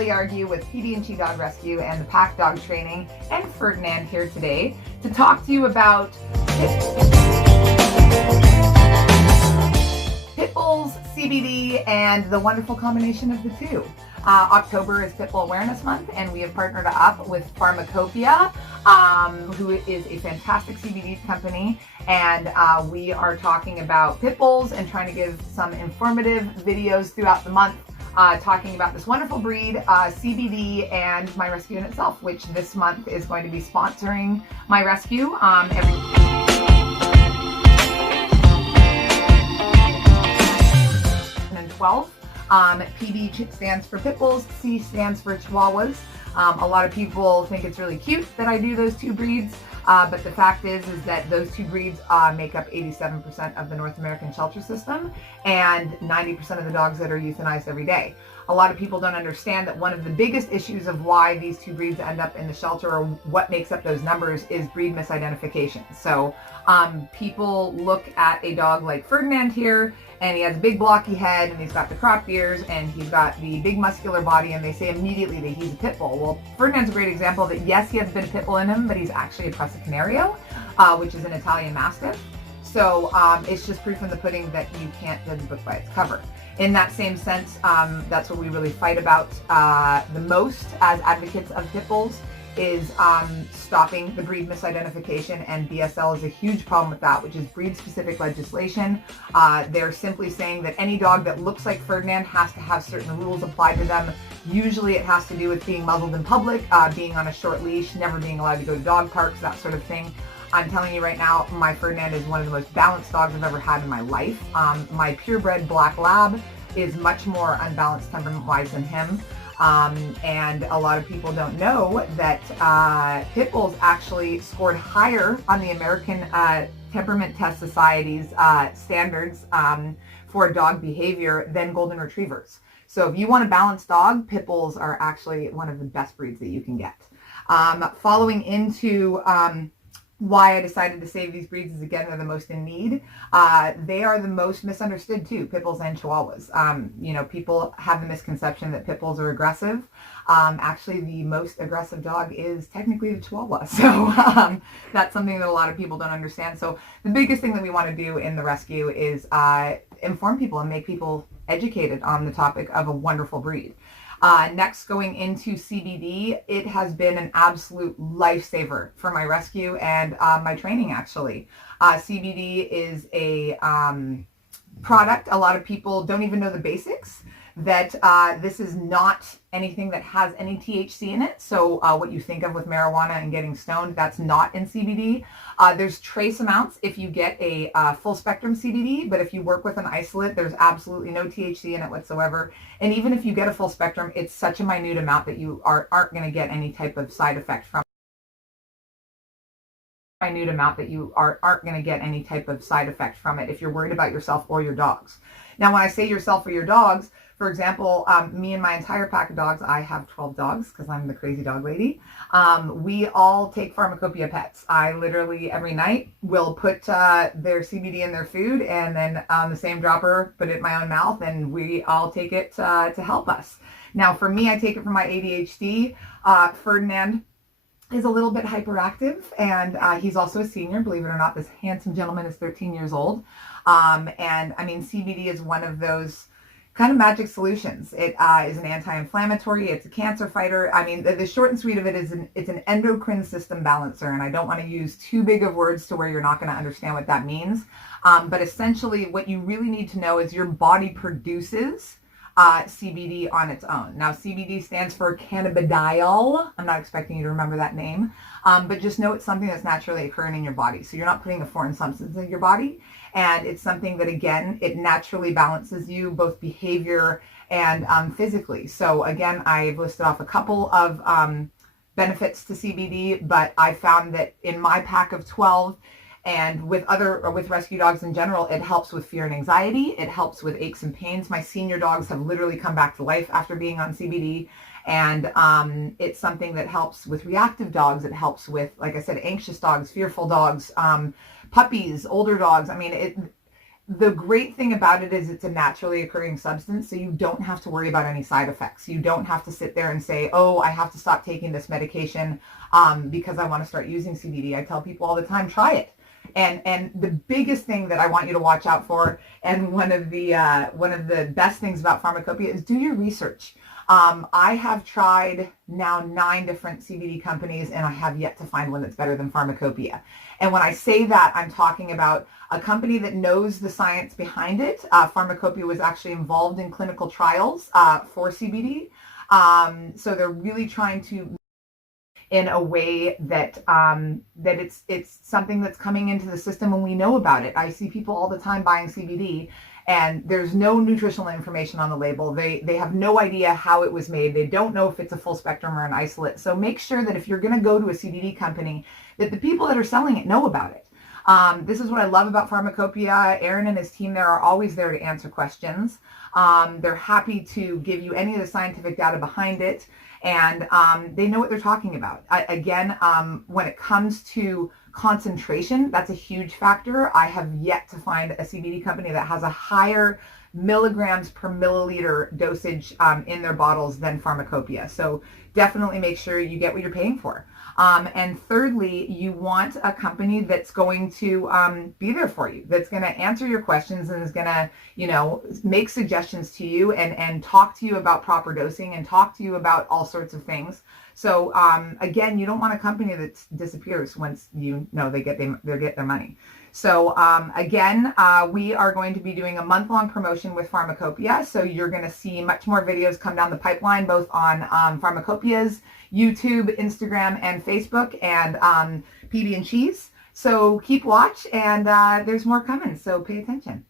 Kelly Argue with PD&G Dog Rescue and the Pack Dog Training, and Ferdinand here today to talk to you about pit bulls, CBD, and the wonderful combination of the two. October is Pit Bull Awareness Month, and we have partnered up with Farmacopeia, who is a fantastic CBD company, and we are talking about pit bulls and trying to give some informative videos throughout the month, talking about this wonderful breed, CBD, and my rescue in itself, which this month is going to be sponsoring my rescue. Every 12. PB stands for Pit Bulls, C stands for Chihuahuas. A lot of people think it's really cute that I do those two breeds, but the fact is that those two breeds make up 87% of the North American shelter system and 90% of the dogs that are euthanized every day. A lot of people don't understand that one of the biggest issues of why these two breeds end up in the shelter, or what makes up those numbers, is breed misidentification. So people look at a dog like Ferdinand here, and he has a big blocky head, and he's got the cropped ears, and he's got the big muscular body, and they say immediately that he's a pit bull. Well, Ferdinand's a great example that yes, he has a bit of pit bull in him, but he's actually a Presa Canario, which is an Italian Mastiff. So it's just proof in the pudding that you can't judge a book by its cover. In that same sense, that's what we really fight about the most as advocates of pit bulls, is stopping the breed misidentification, and BSL is a huge problem with that, which is breed-specific legislation. They're simply saying that any dog that looks like Ferdinand has to have certain rules applied to them. Usually it has to do with being muzzled in public, being on a short leash, never being allowed to go to dog parks, that sort of thing. I'm telling you right now, my Ferdinand is one of the most balanced dogs I've ever had in my life. My purebred black lab is much more unbalanced temperament-wise than him. And a lot of people don't know that pit bulls actually scored higher on the American Temperament Test Society's standards for dog behavior than golden retrievers. So if you want a balanced dog, pit bulls are actually one of the best breeds that you can get. Following into why I decided to save these breeds is, again, they're the most in need. They are the most misunderstood too, pit bulls and chihuahuas. You know, people have the misconception that pit bulls are aggressive. Actually, the most aggressive dog is technically the chihuahua. So that's something that a lot of people don't understand. So the biggest thing that we want to do in the rescue is inform people and make people educated on the topic of a wonderful breed. Next, going into CBD, it has been an absolute lifesaver for my rescue and my training, actually. CBD is a product. A lot of people don't even know the basics, that this is not anything that has any THC in it. So what you think of with marijuana and getting stoned, that's not in CBD. There's trace amounts if you get a full spectrum CBD, but if you work with an isolate, there's absolutely no THC in it whatsoever. And even if you get a full spectrum, it's such a minute amount that you aren't going to get any type of side effect from it if you're worried about yourself or your dogs. Now, when I say yourself or your dogs, for example, me and my entire pack of dogs, I have 12 dogs because I'm the crazy dog lady. We all take Farmacopeia pets. I literally every night will put their CBD in their food, and then on the same dropper, put it in my own mouth, and we all take it to help us. Now, for me, I take it for my ADHD. Ferdinand is a little bit hyperactive, and he's also a senior. Believe it or not, this handsome gentleman is 13 years old. And I mean, CBD is one of those kind of magic solutions. It is an anti-inflammatory, it's a cancer fighter. I mean, the short and sweet of it is it's an endocrine system balancer, and I don't want to use too big of words to where you're not going to understand what that means. But essentially, what you really need to know is your body produces CBD on its own. Now, CBD stands for cannabidiol. I'm not expecting you to remember that name, but just know it's something that's naturally occurring in your body. So you're not putting a foreign substance in your body, and it's something that, again, it naturally balances you both behavior and physically. So again, I've listed off a couple of benefits to CBD, but I found that in my pack of 12, and with rescue dogs in general, it helps with fear and anxiety. It helps with aches and pains. My senior dogs have literally come back to life after being on CBD. And it's something that helps with reactive dogs. It helps with, like I said, anxious dogs, fearful dogs, puppies, older dogs. I mean, The great thing about it is it's a naturally occurring substance, so you don't have to worry about any side effects. You don't have to sit there and say, oh, I have to stop taking this medication because I want to start using CBD. I tell people all the time, try it. And the biggest thing that I want you to watch out for, and one of the best things about Farmacopeia, is do your research. I have tried now 9 different CBD companies, and I have yet to find one that's better than Farmacopeia. And when I say that, I'm talking about a company that knows the science behind it. Farmacopeia was actually involved in clinical trials for CBD. So they're really trying to, in a way that that it's something that's coming into the system and we know about it. I see people all the time buying CBD and there's no nutritional information on the label. They have no idea how it was made. They don't know if it's a full spectrum or an isolate. So make sure that if you're going to go to a CBD company, that the people that are selling it know about it. This is what I love about Farmacopeia. Aaron and his team there are always there to answer questions. They're happy to give you any of the scientific data behind it, and they know what they're talking about. Again, when it comes to concentration, that's a huge factor. I have yet to find a CBD company that has a higher milligrams per milliliter dosage in their bottles than Farmacopeia. So definitely make sure you get what you're paying for. And thirdly, you want a company that's going to be there for you, that's going to answer your questions and is going to, make suggestions to you and talk to you about proper dosing and talk to you about all sorts of things. So again, you don't want a company that disappears once they get their money. So again, we are going to be doing a month-long promotion with Farmacopeia. So you're going to see much more videos come down the pipeline, both on Farmacopeia's YouTube, Instagram, and Facebook, and PB and Cheese. So keep watch, and there's more coming. So pay attention.